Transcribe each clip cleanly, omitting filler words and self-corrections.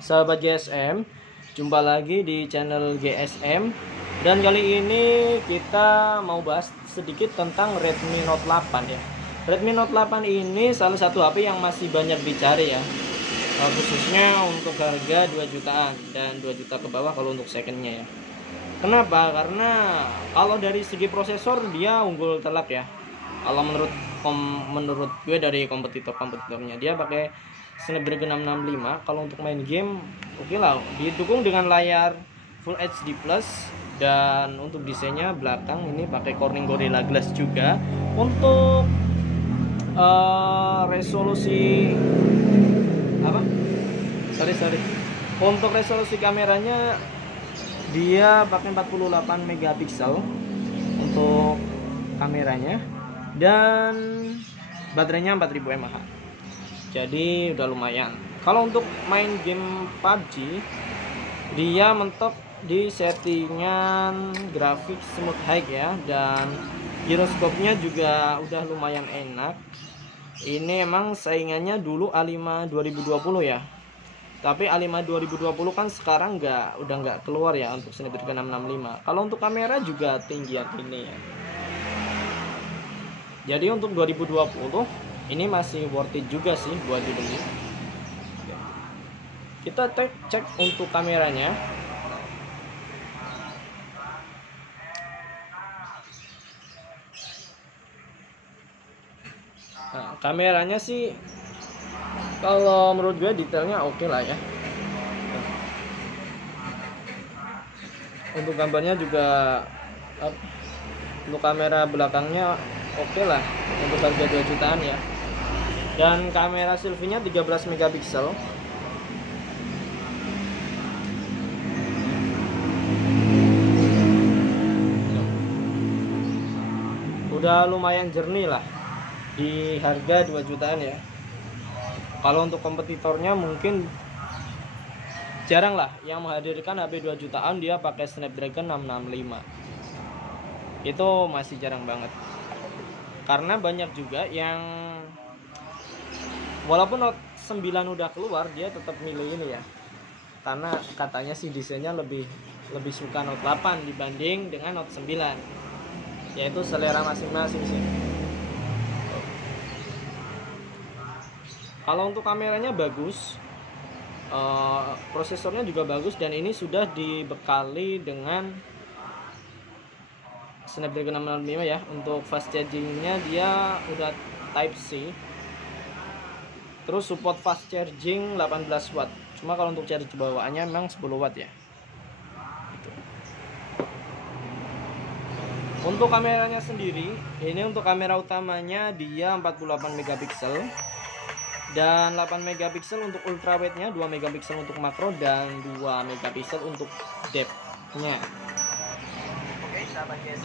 Sahabat GSM, jumpa lagi di channel GSM. Dan kali ini kita mau bahas sedikit tentang Redmi Note 8 ya. Redmi Note 8 ini salah satu HP yang masih banyak dicari ya, khususnya untuk harga 2 jutaan dan 2 juta ke bawah kalau untuk secondnya ya. Kenapa? Karena kalau dari segi prosesor dia unggul telak ya. Kalau menurut gue dari kompetitornya dia pakai Snapdragon 665. Kalau untuk main game oke lah, didukung dengan layar Full HD Plus. Dan untuk desainnya belakang ini pakai Corning Gorilla Glass juga. Untuk resolusi untuk resolusi kameranya dia pakai 48 megapiksel untuk kameranya, dan baterainya 4000 mAh. Jadi udah lumayan. Kalau untuk main game PUBG dia mentok di settingan grafik smooth high ya, dan giroskopnya juga udah lumayan enak. Ini emang saingannya dulu A5 2020 ya. Tapi A5 2020 kan sekarang udah nggak keluar ya untuk Snapdragon 665. Kalau untuk kamera juga tinggi ini ya. Jadi untuk 2020 ini masih worth it juga sih buat dibeli. Kita cek untuk kameranya. Nah, kameranya sih kalau menurut gue detailnya oke lah ya. Untuk gambarnya juga, untuk kamera belakangnya oke lah untuk harga 2 jutaan ya. Dan kamera selfie-nya 13 megapiksel. Udah lumayan jernih lah di harga 2 jutaan ya. Kalau untuk kompetitornya mungkin jarang lah yang menghadirkan HP 2 jutaan dia pakai Snapdragon 665. Itu masih jarang banget. Karena banyak juga yang walaupun Note 9 udah keluar dia tetap milih ini ya. Karena katanya sih desainnya lebih suka Note 8 dibanding dengan Note 9. Yaitu selera masing-masing sih. Kalau untuk kameranya bagus, prosesornya juga bagus, dan ini sudah dibekali dengan Snapdragon 665 ya. Untuk fast chargingnya dia udah Type C. Terus support fast charging 18 watt. Cuma kalau untuk charge bawaannya memang 10 watt ya. Untuk kameranya sendiri, ini untuk kamera utamanya dia 48 megapiksel. Dan 8 megapiksel untuk ultrawide-nya, 2 megapiksel untuk makro, dan 2 megapiksel untuk depth-nya.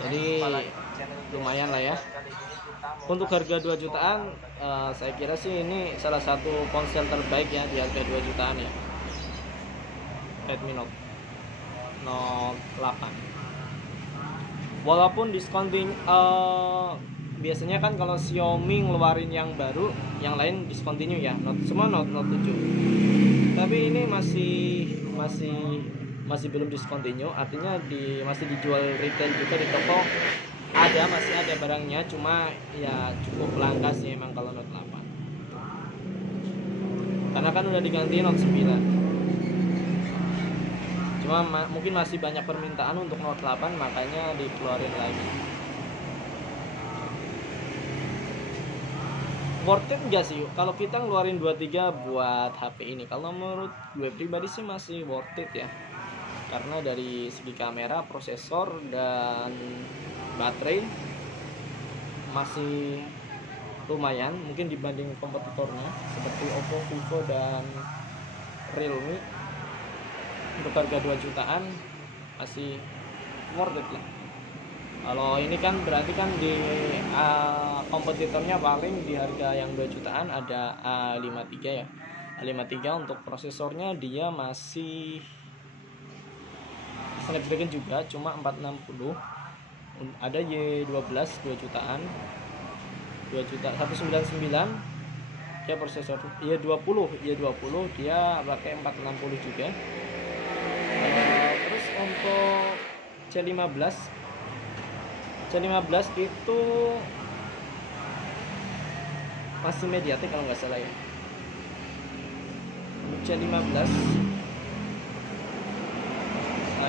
Jadi lumayan lah ya. Untuk harga 2 jutaan, saya kira sih ini salah satu ponsel terbaik ya di harga 2 jutaan ya. Redmi Note 8. Walaupun diskontnya biasanya kan kalau Xiaomi ngeluarin yang baru, yang lain discontinue ya. Semua Note 7. Tapi ini masih belum discontinue, artinya masih dijual retail juga di toko. Masih ada barangnya, cuma ya cukup langka sih emang kalau Note 8. Karena kan udah diganti Note 9. Cuma mungkin masih banyak permintaan untuk Note 8, makanya dikeluarin lagi. Worth it enggak sih kalau kita ngeluarin 23 buat HP ini? Kalau menurut gue pribadi sih masih worth it ya. Karena dari segi kamera, prosesor, dan baterai masih lumayan mungkin dibanding kompetitornya seperti Oppo, Vivo, dan Realme. Untuk harga 2 jutaan masih worth it lah. Kalau ini kan berarti kan di kompetitornya paling di harga yang 2 jutaan ada A53 ya. A53 untuk prosesornya dia masih Snapdragon juga, cuma 460. Ada Y12 2 jutaan, 2 juta 199. dia prosesor i20 dia pakai 460 juga. Terus untuk C15 itu masih MediaTek kalau nggak salah ya. Untuk C15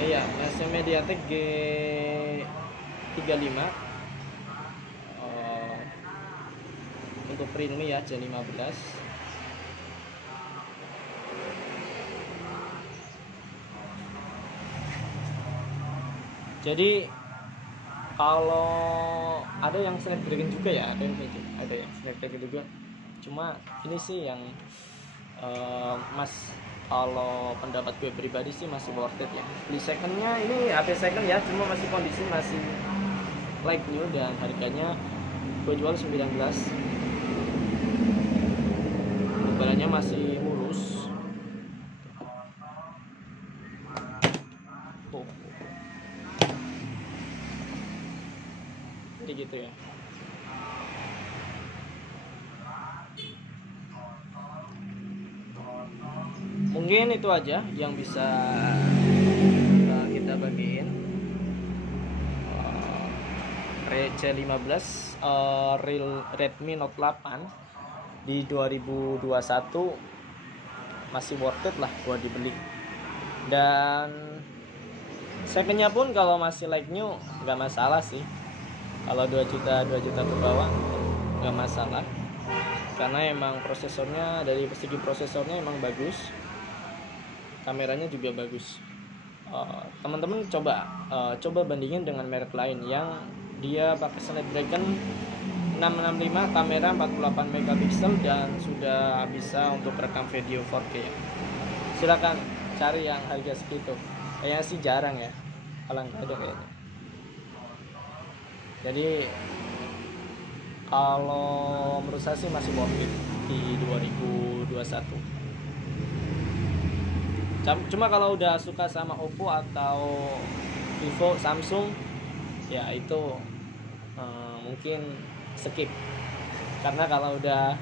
ya masih MediaTek G35. Untuk Realme ya C15. Jadi kalau ada yang Snapdragon juga ya, ada yang Snapdragon juga. Cuma ini sih yang kalau pendapat gue pribadi sih masih worth it ya. Beli secondnya ini HP second ya, cuma masih kondisi masih like new dan harganya gue jual 19. Barangnya masih mulus. Jadi gitu ya. Mungkin itu aja yang bisa kita bagiin. C15 Redmi Note 8 di 2021 masih worth it lah buat dibeli. Dan secondnya pun kalau masih like new nggak masalah sih. Kalau 2 juta ke bawah nggak masalah, karena emang prosesornya, dari segi prosesornya emang bagus, kameranya juga bagus. Teman-teman coba bandingin dengan merek lain yang dia pakai Snapdragon 665, kamera 48 megapiksel dan sudah bisa untuk rekam video 4K. Silakan cari yang harga segitu. Kayaknya sih jarang ya, kalau nggak ada kayaknya. Jadi kalau menurut saya sih masih worth it di 2021. Cuma kalau udah suka sama Oppo atau Vivo, Samsung, ya itu mungkin skip. Karena kalau udah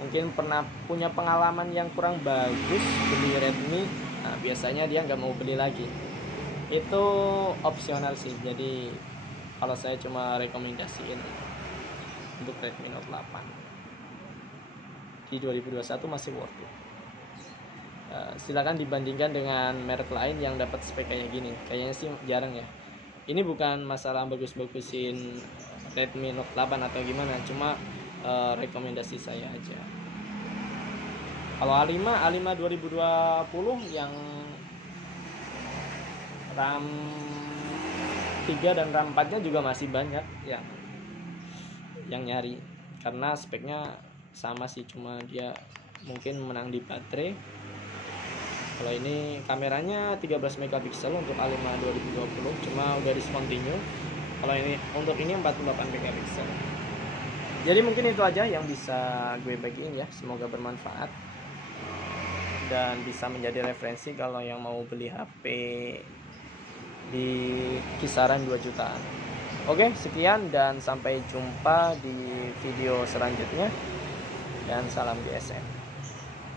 mungkin pernah punya pengalaman yang kurang bagus beli Redmi, nah biasanya dia nggak mau beli lagi. Itu opsional sih. Jadi kalau saya cuma rekomendasiin untuk Redmi Note 8 di 2021 masih worth it. Silakan dibandingkan dengan merek lain yang dapat spek kayak gini. Kayaknya sih jarang ya. Ini bukan masalah bagus-bagusin Redmi Note 8 atau gimana, cuma rekomendasi saya aja. Kalau A5 2020 yang RAM 3 dan RAM 4 nya juga masih banyak yang nyari, karena speknya sama sih, cuma dia mungkin menang di baterai. Kalau ini kameranya 13 megapiksel untuk A5 2020, cuma udah discontinue. Kalau ini untuk ini 48 megapiksel. Jadi mungkin itu aja yang bisa gue bagiin ya. Semoga bermanfaat dan bisa menjadi referensi kalau yang mau beli HP di kisaran 2 jutaan. Oke, sekian dan sampai jumpa di video selanjutnya. Dan salam GSM.